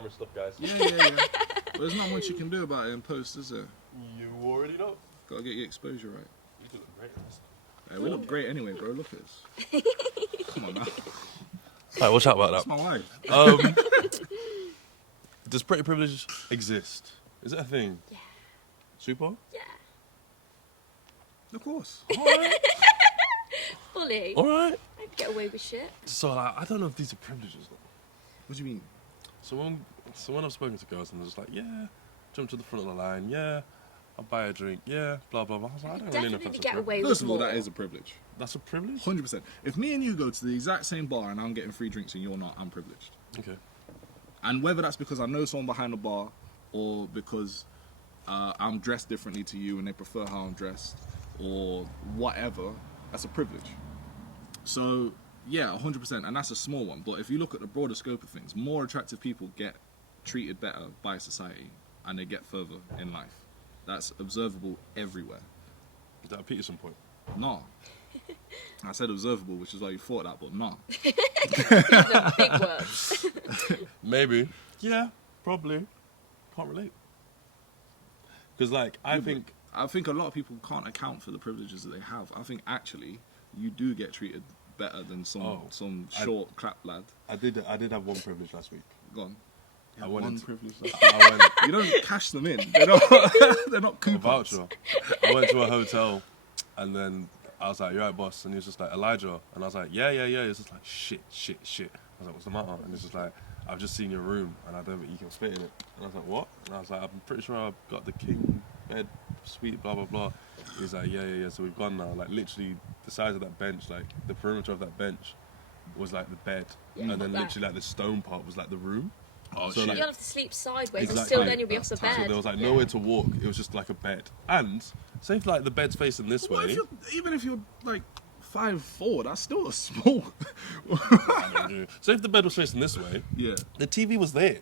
camera stuff, guys. Yeah. But there's not much you can do about it in post, is there? You already know. Gotta get your exposure right. You do look great. Hey, we look great anyway, bro. Look at us. Come on now. Alright, watch out about That's that. my wife. Does pretty privilege exist? Is it a thing? Yeah. Super? Yeah. Of course. Alright. Fully. Alright. I can get away with shit. So I don't know if these are privileges though. What do you mean? So when I've spoken to girls and they're just like, yeah, jump to the front of the line, yeah, I'll buy a drink, yeah, blah blah blah. I was like, I don't really know if Definitely that's get a privilege. away with First of all, more. that is a privilege. That's a privilege? 100%. If me and you go to the exact same bar and I'm getting free drinks and you're not, I'm privileged. Okay. And whether that's because I know someone behind the bar or because I'm dressed differently to you and they prefer how I'm dressed or whatever, that's a privilege. So, yeah, 100%. And that's a small one. But if you look at the broader scope of things, more attractive people get treated better by society and they get further in life. That's observable everywhere. Is that a Peterson point? No. I said observable, which is why you thought that, but no. The big words. Maybe. Yeah, probably. Can't relate. Because, like, I think a lot of people can't account for the privileges that they have. I think actually you do get treated better than some short clap lad. I did have one privilege last week. Go on. I went One into- privilege. I went You don't cash them in. They're not. They're not a coupons. voucher. I went to a hotel and then I was like, "You're right, boss," and he was just like, "Elijah," and I was like, "Yeah." He was just like, "Shit." I was like, "What's the matter?" And he's just like, "I've just seen your room and I don't think you can spit in it." And I was like, "What?" And I was like, "I'm pretty sure I've got the king bed suite, blah blah blah." He's like, "Yeah." So we've gone now. Like literally, the size of that bench, like the perimeter of that bench, was like the bed, Yeah, and then like literally like the stone part was like the room. Oh So, shit. like- You'll have to sleep sideways, and Exactly. still then you'll be off the That's tight. bed. So there was like Yeah. nowhere to walk. It was just like a bed. And say if like the bed's facing this What way. if even if you're like 5'4", that's still a small. So if the bed was facing this way, Yeah. the TV was there.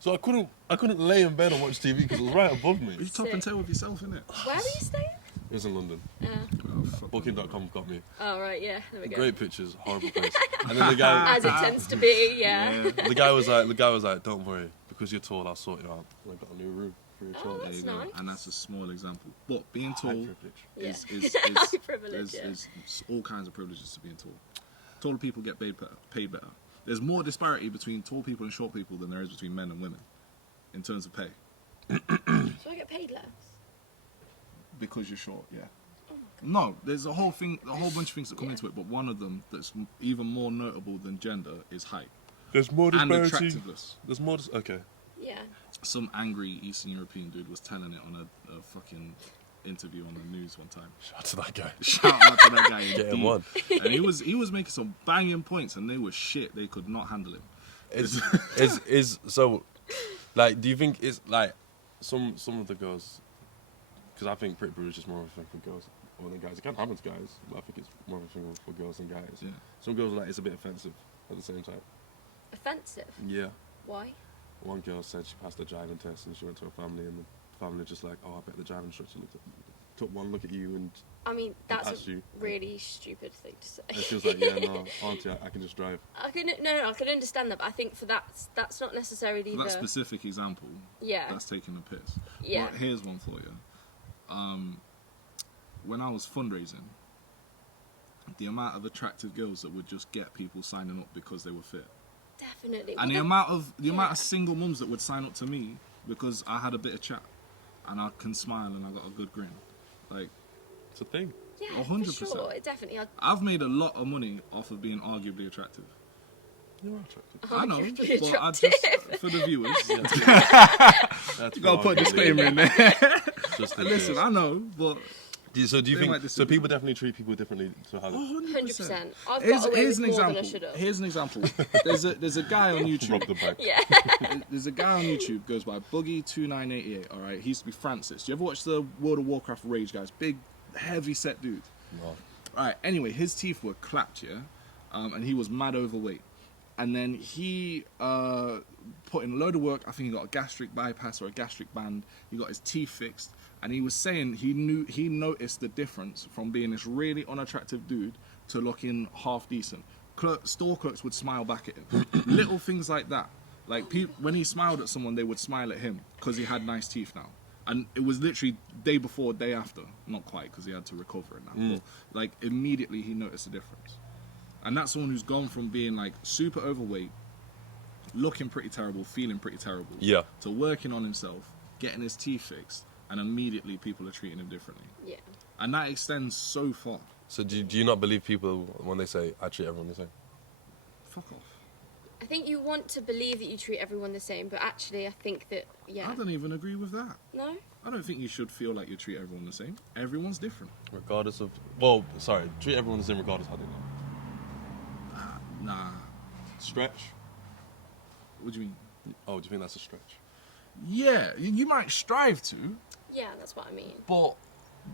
So I couldn't lay in bed and watch TV because it was right above me. You top and tail with yourself, innit? Where were you staying? It was in London. Oh, fuck. Booking.com got me. Oh, right, yeah. There we go. Great pictures, horrible place. And then the guy, As it tends to be, yeah. Yeah. the guy was like, "Don't worry, because you're tall, I'll sort you out." And I got a new room for your Oh, child. There you That's go. nice. And that's a small example. But being High tall privilege. Yeah. is High privilege, yeah. is all kinds of privileges to being tall. Taller people get paid better. There's more disparity between tall people and short people than there is between men and women in terms of pay. So I get paid less? Because you're short, yeah. No, there's a whole bunch of things that come into it, but one of them that's even more notable than gender is height There's more and disparity. attractiveness. There's more. Okay. Yeah. Some angry Eastern European dude was telling it on a fucking interview on the news one time. Shout out to that guy. Shout out to that guy. Get him indeed. one. And he was making some banging points, and they were shit. They could not handle him. Is so, like, do you think it's like some of the girls? Because I think pretty privilege is more of a thing for girls more than guys. It can happen to guys, but I think it's more of a thing for girls than guys. Yeah. Some girls are like it's a bit offensive at the same time. Offensive? Yeah. Why? One girl said she passed the driving test and she went to her family and the family just like, "Oh, I bet the driving instructor took one look at you and I mean, that's That's a you. really stupid thing to say. and she was like, "Yeah, no, auntie, I can just drive." I can understand that, but I think for that's not necessarily For that the specific example, yeah that's taking a piss. Yeah. But here's one for you. When I was fundraising, the amount of attractive girls that would just get people signing up because they were fit, definitely. and the Well, amount of yeah. single mums that would sign up to me because I had a bit of chat, and I can smile and I got a good grin. Like, It's a thing. yeah, 100%. for sure, it definitely. I've made a lot of money off of being arguably attractive. You're attractive. I know, Arguably but I attractive. just for the viewers, That's you gotta put a arguably- disclaimer in there. Just in Listen, case. I know, but So do you They might think so? disagree. People definitely treat people differently to how they 100%. I've Here's, got away here's with an more than I example. should have. Here's an example. There's a guy on rob YouTube. the bank. Yeah. There's a guy on YouTube goes by Boogie2988. All right, he used to be Francis. Do you ever watch the World of Warcraft Rage guys? Big, heavy set dude. No. All right. Anyway, his teeth were clapped, yeah, and he was mad overweight. And then he put in a load of work. I think he got a gastric bypass or a gastric band. He got his teeth fixed, and he was saying he noticed the difference from being this really unattractive dude to looking half decent. Store clerks would smile back at him. Little things like that. Like when he smiled at someone, they would smile at him because he had nice teeth now. And it was literally day before, day after. Not quite, because he had to recover and that. But like immediately he noticed a difference. And that's someone who's gone from being like super overweight, looking pretty terrible, feeling pretty terrible, to working on himself, getting his teeth fixed, and immediately people are treating him differently. Yeah. And that extends so far. So do you not believe people when they say, I treat everyone the same? Fuck off. I think you want to believe that you treat everyone the same, but actually I think that, I don't even agree with that. No? I don't think you should feel like you treat everyone the same. Everyone's different. Regardless of... treat everyone the same regardless of how they look. Nah. Stretch? What do you mean? Oh, do you think that's a stretch? Yeah, you might strive to, Yeah, that's what I mean. but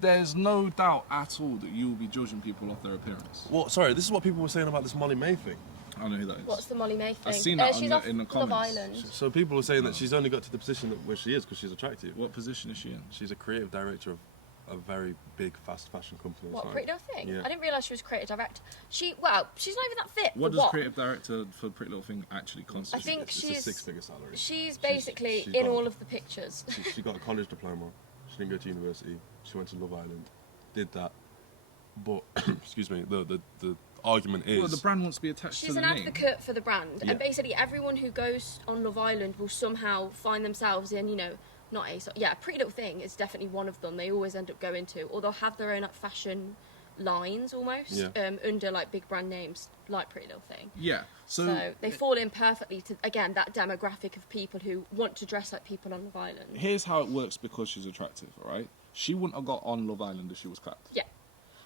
there's no doubt at all that you will be judging people off their appearance. Well, sorry, this is what people were saying about this Molly May thing. I don't know who that is. What's the Molly May thing? I've seen that she's in the Love comments. Island. So people were saying that she's only got to the position where she is because she's attractive. What position is she in? She's a creative director of a very big fast fashion company. What, It's Pretty Little Thing? Yeah. I didn't realise she was creative director. She's not even that fit. What for does creative director for Pretty Little Thing actually constitute? I think It's a she's 6-figure salary. She's basically she's in got- all of the pictures. She got a college diploma. She didn't go to university. She went to Love Island, did that. But excuse me, the argument is Well, the brand wants to be attached She's to the an name. advocate for the brand, Yeah. and basically everyone who goes on Love Island will somehow find themselves in, Pretty Little Thing is definitely one of them. They always end up going to, or they'll have their own like fashion lines almost under like big brand names like Pretty Little Thing. Yeah. So they fall in perfectly to, again, that demographic of people who want to dress like people on Love Island. Here's how it works because she's attractive, all right? She wouldn't have got on Love Island if she was clapped. Yeah.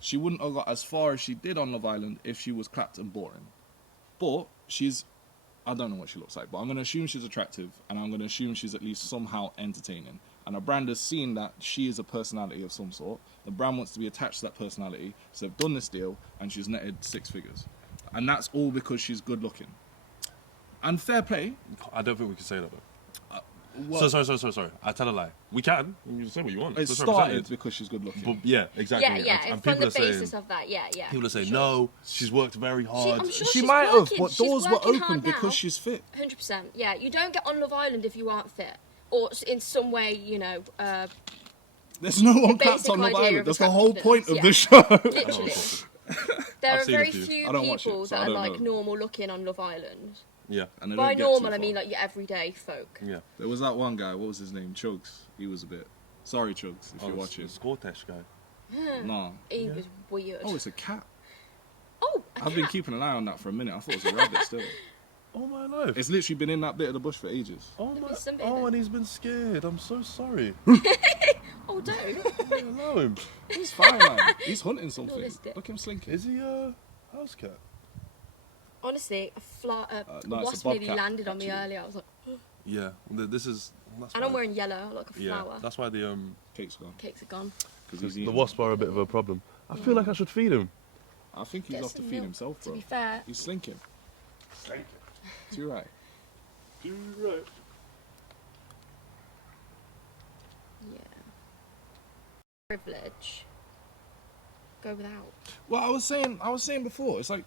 She wouldn't have got as far as she did on Love Island if she was clapped and boring. But I don't know what she looks like, but I'm going to assume she's attractive, and I'm going to assume she's at least somehow entertaining. And a brand has seen that she is a personality of some sort. The brand wants to be attached to that personality, so they've done this deal, and she's netted 6 figures. And that's all because she's good looking. And fair play. I don't think we can say that though. Well, Sorry. I tell a lie. We can. You can say what you want. it It's started represented. because she's good looking. But yeah, exactly. Yeah, And from people the are basis saying, of that, yeah. people are saying, Sure. no, she's worked very hard. I'm sure She she's might working. have, but She's doors were working open hard because now. she's fit. 100%. Yeah, you don't get on Love Island if you aren't fit, or in some way, There's no one clapped basic on Love idea Island. of That's the whole point of yeah. the show. literally. There I've are seen a very few. few I don't watch it, people so I that are don't like know. normal looking on Love Island. Yeah. And they By don't get normal, too I mean far. like your everyday folk. Yeah. There was that one guy, what was his name? Chugs. He was a bit... Sorry, Chugs, if you're watching. Scottish guy. No. He was weird. Oh, it's a cat. Oh, I've been keeping an eye on that for a minute. I thought it was a rabbit still. Oh my life. It's literally been in that bit of the bush for ages. Oh my. be somebody Oh, then. and he's been scared. I'm so sorry. Oh, don't. Allow him. He's fine, man. He's hunting something. Realistic. Look him slinking. Is he a house cat? Honestly, no, it's a wasp nearly bobcat, landed on me actually. earlier. I was like, Yeah. This is. That's and why, I'm wearing yellow like a Yeah. flower. That's why the Cake's gone. Cakes are gone. 'Cause he's the eating. wasps are a bit of a problem. I feel like I should feed him. I think he's Get off to some feed milk. himself, To bro. be fair, He's slinking. Too right. yeah. Privilege. Go without. Well, I was saying before, it's like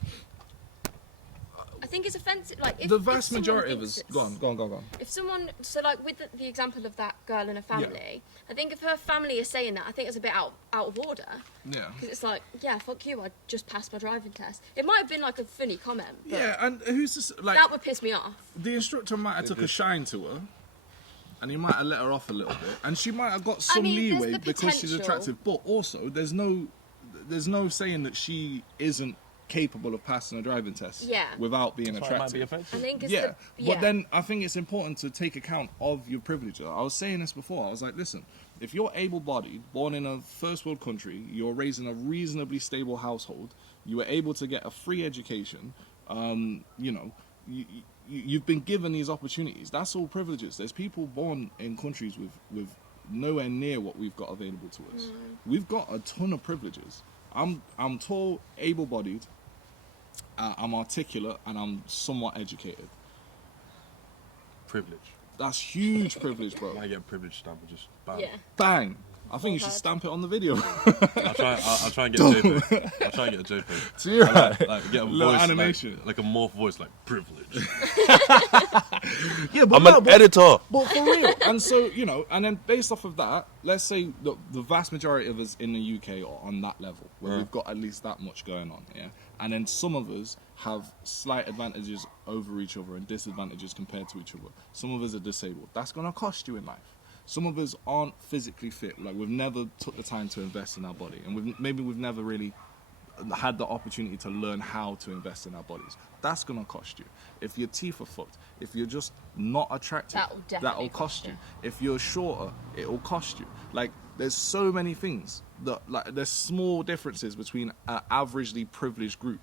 I think it's offensive. Like if, the if vast someone majority of thinks us. it's- Go on. If someone, so like with the example of that girl and her family, I think if her family is saying that, I think it's a bit out of order. Yeah. Because it's like, yeah, fuck you, I just passed my driving test. It might have been like a funny comment, but Yeah, and who's this? Like that would piss me off. the instructor might have took a shine to her, and he might have let her off a little bit, and she might have got some mean, there's leeway the because she's potential. attractive. But also, there's no saying that she isn't capable of passing a driving test Yeah. without being That's why it might be attractive. I offensive. think it's Yeah, the, but then I think it's important to take account of your privilege. I was saying this before. I was like, listen, if you're able-bodied, born in a first world country, you're raised in a reasonably stable household, you were able to get a free education, you've been given these opportunities. That's all privileges. There's people born in countries with nowhere near what we've got available to us. We've got a ton of privileges. I'm tall, able-bodied, I'm articulate, and I'm somewhat educated. Privilege. That's huge privilege, bro. I get privilege stamp and just bam. yeah. Bang. I think you should stamp it on the video. I'll try and get a JPEG. I'll try and get a JPEG. So you're right. Like get a Little voice, animation. like a morph voice, like privilege. Yeah, but I'm no, an editor. But for real. And so, you know, and then based off of that, let's say the vast majority of us in the UK are on that level, where we've got at least that much going on, yeah? And then some of us have slight advantages over each other and disadvantages compared to each other. Some of us are disabled. That's going to cost you in life. Some of us aren't physically fit. Like, we've never took the time to invest in our body. And maybe we've never really had the opportunity to learn how to invest in our bodies. That's going to cost you. If your teeth are fucked, if you're just not attractive, that'll cost you. If you're shorter, it'll cost you. Like, there's so many things that, like, there's small differences between an averagely privileged group.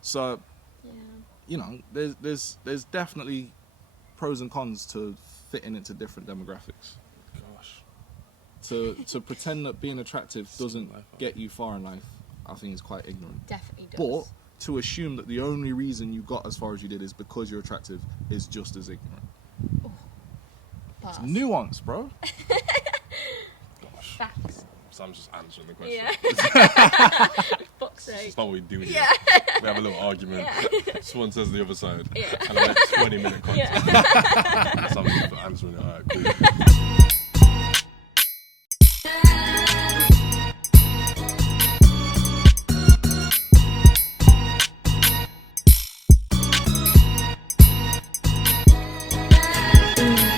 So, you know, there's definitely pros and cons to fitting into different demographics. To pretend that being attractive doesn't get you far in life, I think is quite ignorant. Definitely does. But to assume that the only reason you got as far as you did is because you're attractive is just as ignorant. It's nuance, bro. Facts. So I'm just answering the question. Yeah. Fuck's sake. It's not what we do here. Yeah. We have a little argument. Yeah. Someone says the other side. Yeah. And I make 20-minute content. Yeah. So I'm just answering it. Alright, cool.